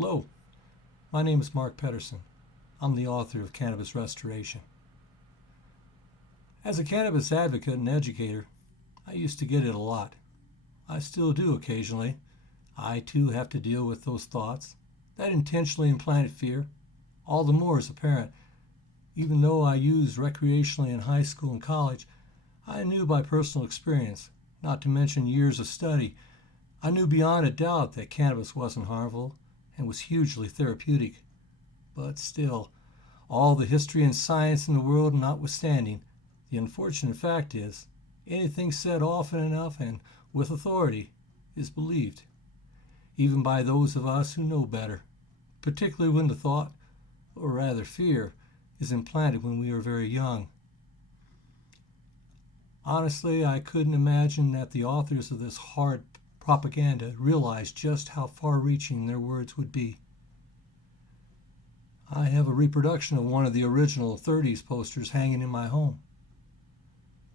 Hello, my name is Mark Pedersen. I'm the author of Cannabis Restoration. As a cannabis advocate and educator, I used to get it a lot. I still do occasionally. I too have to deal with those thoughts that intentionally implanted fear, all the more as a parent. Even though I used recreationally in high school and college, I knew by personal experience, not to mention years of study, I knew beyond a doubt that cannabis wasn't harmful and was hugely therapeutic. But still, all the history and science in the world notwithstanding, the unfortunate fact is, anything said often enough and with authority is believed, even by those of us who know better, particularly when the thought, or rather fear, is implanted when we are very young. Honestly, I couldn't imagine that the authors of this hard propaganda realized just how far-reaching their words would be. I have a reproduction of one of the original 30s posters hanging in my home.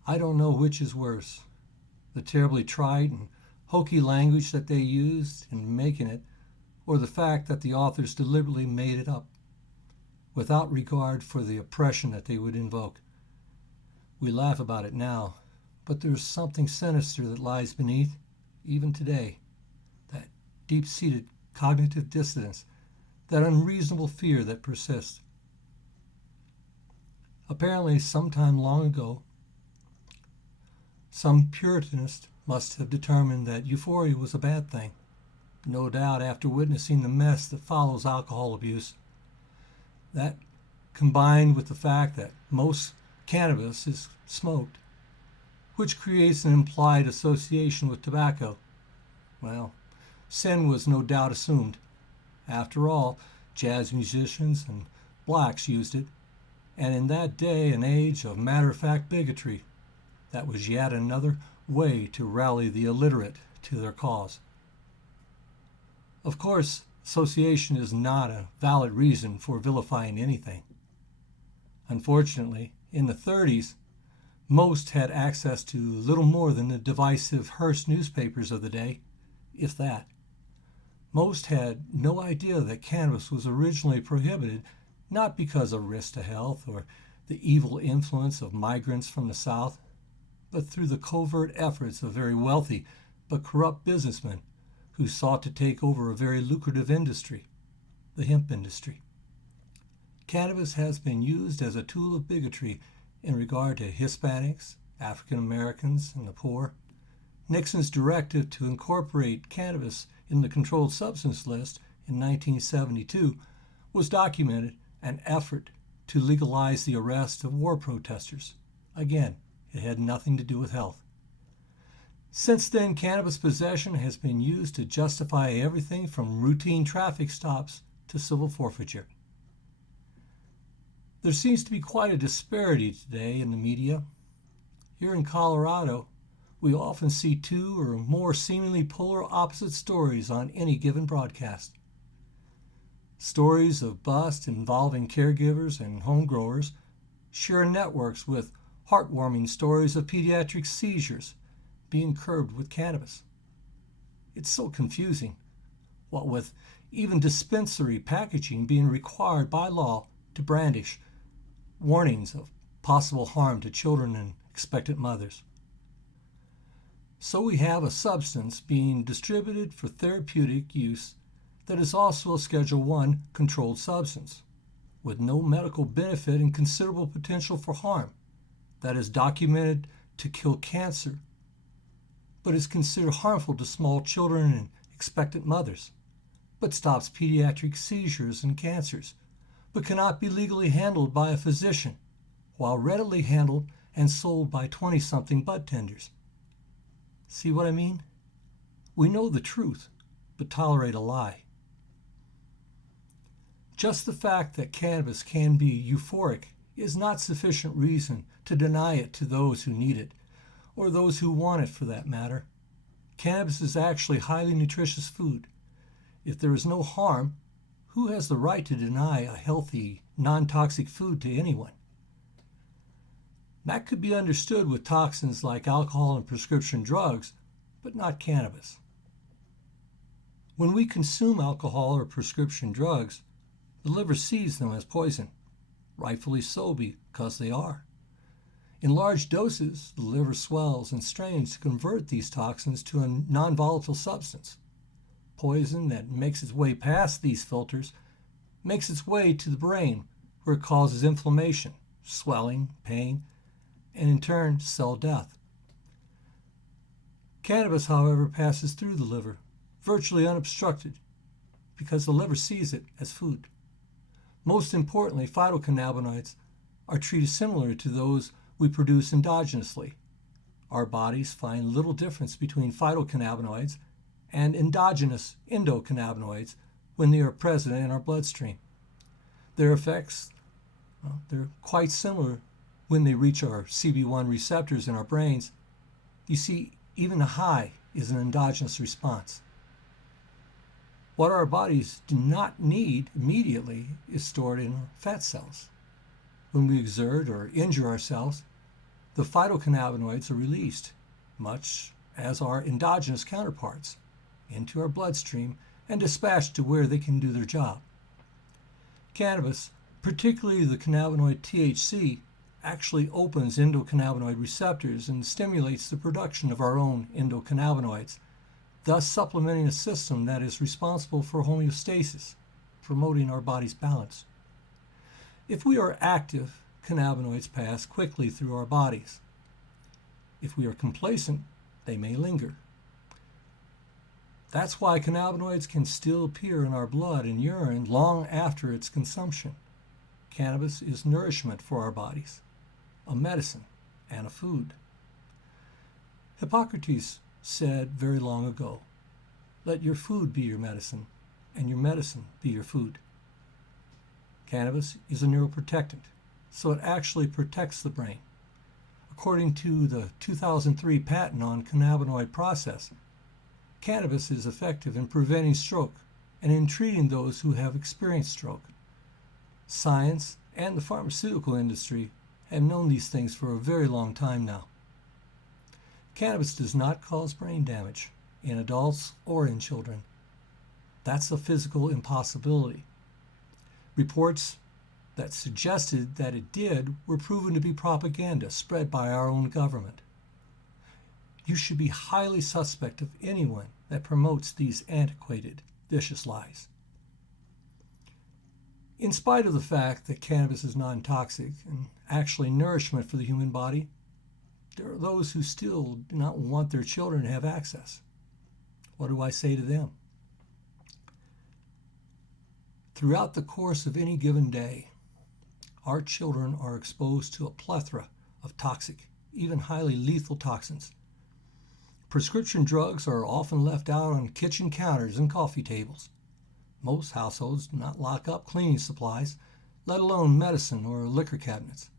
I don't know which is worse, the terribly trite and hokey language that they used in making it, or the fact that the authors deliberately made it up, without regard for the oppression that they would invoke. We laugh about it now, but there's something sinister that lies beneath, even today, that deep-seated cognitive dissonance, that unreasonable fear that persists. Apparently, sometime long ago, some Puritanist must have determined that euphoria was a bad thing, no doubt after witnessing the mess that follows alcohol abuse. That, combined with the fact that most cannabis is smoked, which creates an implied association with tobacco. Well, sin was no doubt assumed. After all, jazz musicians and blacks used it, and in that day and age of matter-of-fact bigotry, that was yet another way to rally the illiterate to their cause. Of course, association is not a valid reason for vilifying anything. Unfortunately, in the 30s, most had access to little more than the divisive Hearst newspapers of the day, if that. Most had no idea that cannabis was originally prohibited not because of risk to health or the evil influence of migrants from the South, but through the covert efforts of very wealthy but corrupt businessmen who sought to take over a very lucrative industry, the hemp industry. Cannabis has been used as a tool of bigotry in regard to Hispanics, African Americans, and the poor. Nixon's directive to incorporate cannabis in the controlled substance list in 1972 was documented an effort to legalize the arrest of war protesters. Again, it had nothing to do with health. Since then, cannabis possession has been used to justify everything from routine traffic stops to civil forfeiture. There seems to be quite a disparity today in the media. Here in Colorado, we often see two or more seemingly polar opposite stories on any given broadcast. Stories of busts involving caregivers and home growers share networks with heartwarming stories of pediatric seizures being curbed with cannabis. It's so confusing, what with even dispensary packaging being required by law to brandish warnings of possible harm to children and expectant mothers. So we have a substance being distributed for therapeutic use that is also a Schedule I controlled substance, with no medical benefit and considerable potential for harm, that is documented to kill cancer, but is considered harmful to small children and expectant mothers, but stops pediatric seizures and cancers, but cannot be legally handled by a physician, while readily handled and sold by 20-something bud tenders. See what I mean? We know the truth, but tolerate a lie. Just the fact that cannabis can be euphoric is not sufficient reason to deny it to those who need it, or those who want it for that matter. Cannabis is actually highly nutritious food. If there is no harm, who has the right to deny a healthy, non-toxic food to anyone? That could be understood with toxins like alcohol and prescription drugs, but not cannabis. When we consume alcohol or prescription drugs, the liver sees them as poison, rightfully so because they are. In large doses, the liver swells and strains to convert these toxins to a non-volatile substance. Poison that makes its way past these filters makes its way to the brain, where it causes inflammation, swelling, pain, and in turn, cell death. Cannabis, however, passes through the liver, virtually unobstructed, because the liver sees it as food. Most importantly, phytocannabinoids are treated similar to those we produce endogenously. Our bodies find little difference between phytocannabinoids and endogenous endocannabinoids when they are present in our bloodstream. Their effects, they're quite similar when they reach our CB1 receptors in our brains. You see, even a high is an endogenous response. What our bodies do not need immediately is stored in our fat cells. When we exert or injure ourselves, the phytocannabinoids are released, much as our endogenous counterparts, into our bloodstream and dispatched to where they can do their job. Cannabis, particularly the cannabinoid THC, actually opens endocannabinoid receptors and stimulates the production of our own endocannabinoids, thus supplementing a system that is responsible for homeostasis, promoting our body's balance. If we are active, cannabinoids pass quickly through our bodies. If we are complacent, they may linger. That's why cannabinoids can still appear in our blood and urine long after its consumption. Cannabis is nourishment for our bodies, a medicine and a food. Hippocrates said very long ago, "Let your food be your medicine, and your medicine be your food." Cannabis is a neuroprotectant, so it actually protects the brain. According to the 2003 patent on cannabinoid process, cannabis is effective in preventing stroke and in treating those who have experienced stroke. Science and the pharmaceutical industry have known these things for a very long time now. Cannabis does not cause brain damage in adults or in children. That's a physical impossibility. Reports that suggested that it did were proven to be propaganda spread by our own government. You should be highly suspect of anyone that promotes these antiquated, vicious lies. In spite of the fact that cannabis is non-toxic and actually nourishment for the human body, there are those who still do not want their children to have access. What do I say to them? Throughout the course of any given day, our children are exposed to a plethora of toxic, even highly lethal toxins. Prescription drugs are often left out on kitchen counters and coffee tables. Most households do not lock up cleaning supplies, let alone medicine or liquor cabinets.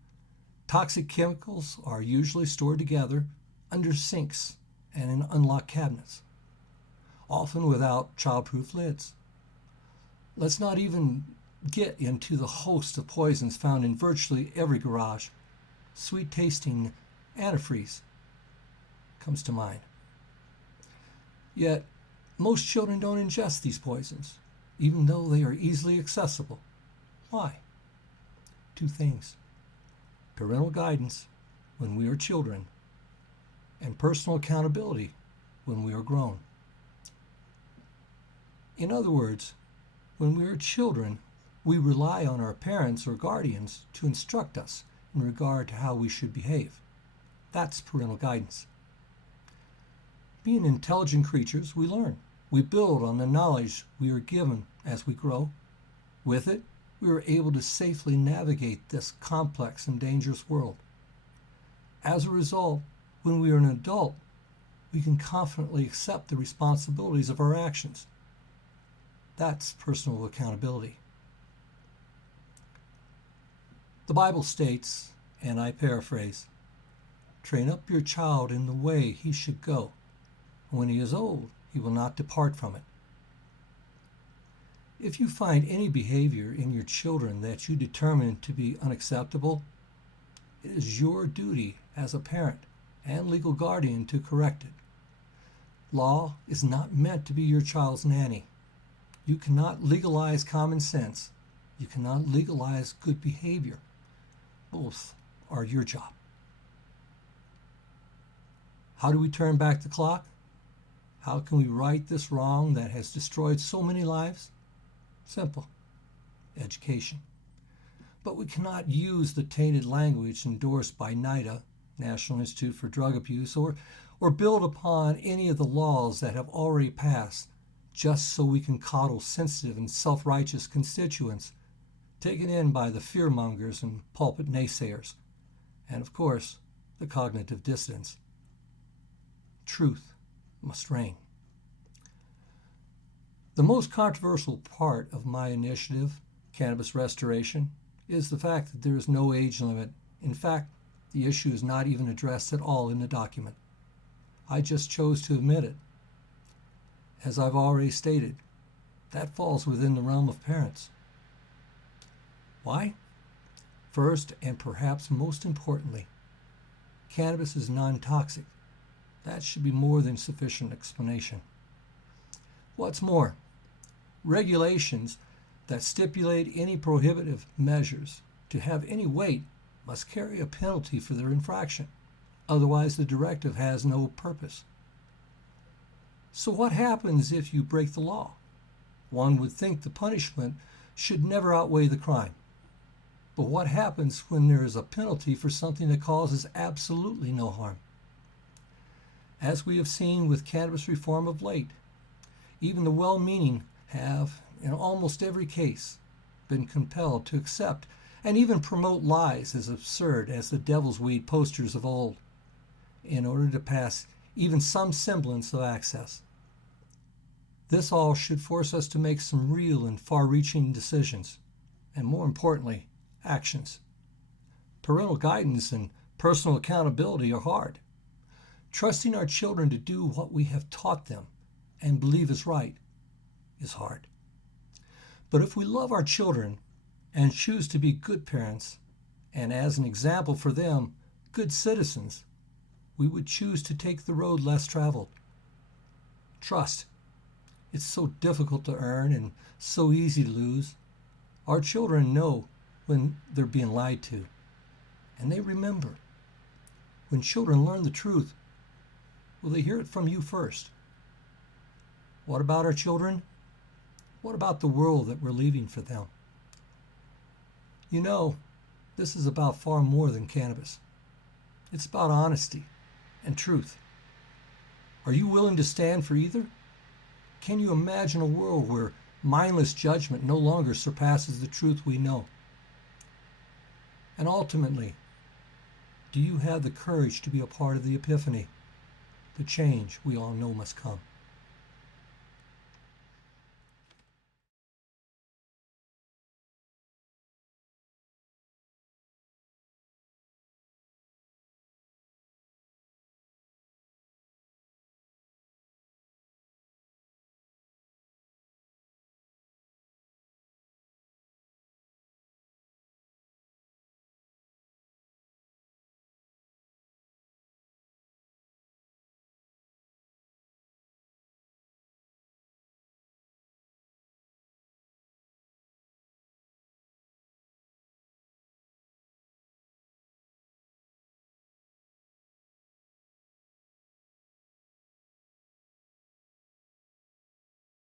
Toxic chemicals are usually stored together under sinks and in unlocked cabinets, often without childproof lids. Let's not even get into the host of poisons found in virtually every garage. Sweet-tasting antifreeze comes to mind. Yet, most children don't ingest these poisons, even though they are easily accessible. Why? Two things: parental guidance when we are children, and personal accountability when we are grown. In other words, when we are children, we rely on our parents or guardians to instruct us in regard to how we should behave. That's parental guidance. Being intelligent creatures, we learn. We build on the knowledge we are given as we grow. With it, we are able to safely navigate this complex and dangerous world. As a result, when we are an adult, we can confidently accept the responsibilities of our actions. That's personal accountability. The Bible states, and I paraphrase, "Train up your child in the way he should go. When he is old, he will not depart from it." If you find any behavior in your children that you determine to be unacceptable, it is your duty as a parent and legal guardian to correct it. Law is not meant to be your child's nanny. You cannot legalize common sense. You cannot legalize good behavior. Both are your job. How do we turn back the clock? How can we right this wrong that has destroyed so many lives? Simple. Education. But we cannot use the tainted language endorsed by NIDA, National Institute for Drug Abuse, or build upon any of the laws that have already passed just so we can coddle sensitive and self-righteous constituents taken in by the fearmongers and pulpit naysayers, and of course, the cognitive dissonance. Truth must reign. The most controversial part of my initiative, Cannabis Restoration, is the fact that there is no age limit. In fact, the issue is not even addressed at all in the document. I just chose to admit it. As I've already stated, that falls within the realm of parents. Why? First, and perhaps most importantly, cannabis is non-toxic. That should be more than sufficient explanation. What's more, regulations that stipulate any prohibitive measures to have any weight must carry a penalty for their infraction. Otherwise, the directive has no purpose. So what happens if you break the law? One would think the punishment should never outweigh the crime. But what happens when there is a penalty for something that causes absolutely no harm? As we have seen with cannabis reform of late, even the well-meaning have, in almost every case, been compelled to accept and even promote lies as absurd as the devil's weed posters of old, in order to pass even some semblance of access. This all should force us to make some real and far-reaching decisions, and more importantly, actions. Parental guidance and personal accountability are hard. Trusting our children to do what we have taught them and believe is right is hard. But if we love our children and choose to be good parents, and as an example for them, good citizens, we would choose to take the road less traveled. Trust. It's so difficult to earn and so easy to lose. Our children know when they're being lied to, and they remember. When children learn the truth, will they hear it from you first? What about our children? What about the world that we're leaving for them? You know, this is about far more than cannabis. It's about honesty and truth. Are you willing to stand for either? Can you imagine a world where mindless judgment no longer surpasses the truth we know? And ultimately, do you have the courage to be a part of the epiphany, the change we all know must come?